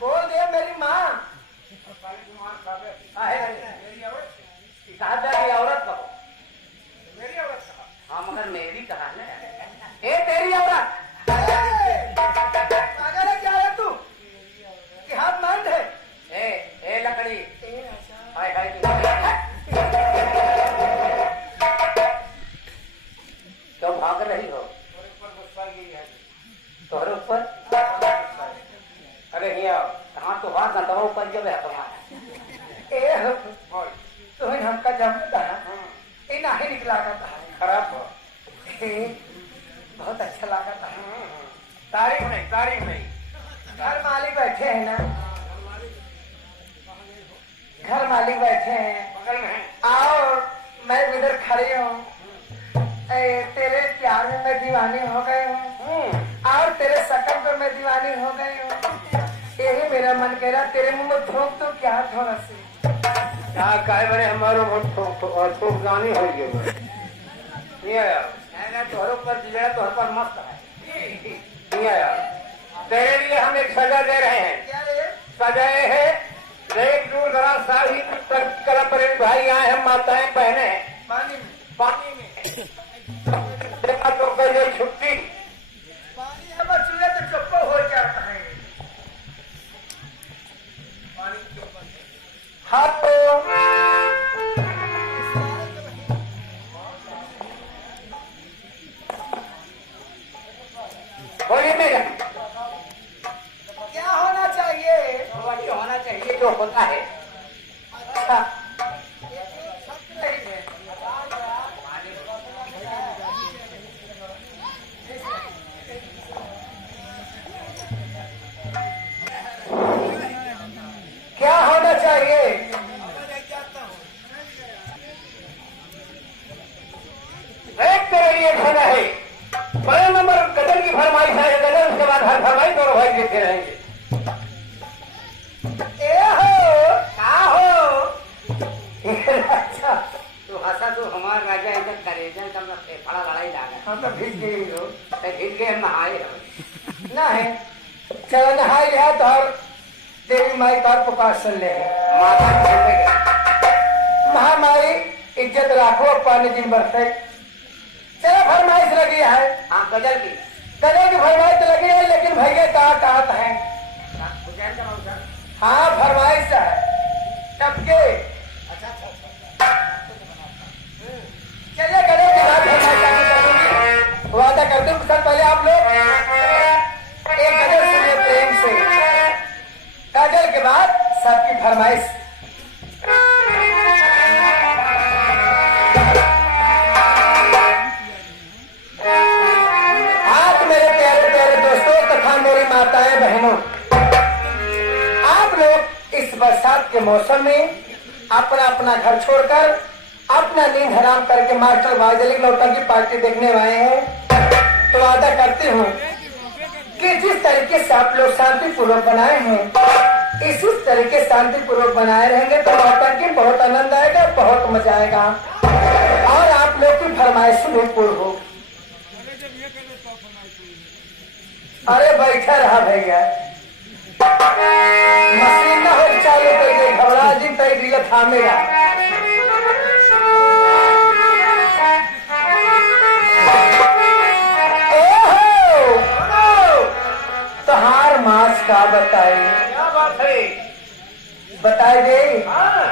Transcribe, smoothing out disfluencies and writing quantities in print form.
बोल दे मेरी माँ। कहा जाएगी औरत कहो, मेरी औरत कहा। हाँ मगर मेरी कहा ना, ए तेरी औरत। पागल है क्या है तू कि हाथ मांड है? ए लकड़ी, हाय हाय क्यों भाग रही हो? तोहरे ऊपर? अरे हिया कहाँ तो हाथ ना तो ऊपर जब है तुम्हारा। ए तुम्हें हमका जमता है ये नहीं निकला करता है, खराब हो। बहुत अच्छा लगा था। तारीफ नहीं। घर मालिक बैठे हैं ना, घर मालिक बैठे हैं बगल में है। और मैं इधर खड़ी हूँ। तेरे प्यार में मैं दीवानी हो गई हूँ और तेरे शकल पे मैं दीवानी हो गई हूँ। यही मेरा मन कह रहा तेरे मुंह में थोक तो क्या थोड़ा सी क्या कहे बड़े हमारे ठोक जानी हो गई तोहरे ऊपर जिलेगा तोहरे पर मस्त है। नहीं आया। तेरे लिए हम एक सजा दे रहे हैं। क्या रे? सजाए है देख दूर दराज सारी कलम पर भाई आए हैं, माताएं बहने पानी में देखा तो कल ये छुट्टी पानी हम चूल्हे तो चुप्पो हो जाता है। हाँ तो बोलिए मेरा क्या होना चाहिए? वही होना चाहिए जो होता है। अच्छा क्या होना चाहिए? एक तेरे लिए खाना है, पहले नंबर गजल की फरमाइश है, गजल उसके बाद हर फरमाइश दोनों भाई देते रहेंगे। ए हो का हो? अच्छा तो हंसा तो हमारा राजा इधर करेजा का बड़ा लड़ाई लागा। हम तो भीग गई हो भीग गए नहाए नहीं। चलो नहाई लिया तो और देवी माई का पुकार सुन ले। माता महामारी इज्जत राखो पानी दिन बरसे। चलो फरमाइश लगी है। हाँ गजल की गजल की फरमाइश लगी है लेकिन भैया कहा है। हाँ फरमाइश है सबके। चलिए गजल के बाद फरमाइश करूंगी। वादा करते हूँ सर पहले आप लोग एक गजल सुनिए प्रेम से, गजल के बाद सबकी फरमाइश। आज मेरे प्यारे प्यारे दोस्तों तथा मेरी माताएं बहनों, आप लोग इस बरसात के मौसम में अपना अपना घर छोड़कर अपना नींद हराम करके मास्टर वाजलिक नौटंकी की पार्टी देखने आए हैं। तो वादा करती हूँ कि जिस तरीके से आप लोग शांतिपूर्वक बनाए हैं इसी तरीके शांतिपूर्वक बनाए रहेंगे तो नौटंकी में बहुत आनंद आएगा, बहुत मजा आएगा और आप लोग की फरमाइश भी पूर्ण हो। अरे बैठा रहा भैया, मशीन ना हो चालू कर दे, घबरा जी तय दिया थामेगा। तोहार मास का बताए क्या बात है? बताए दे। हाँ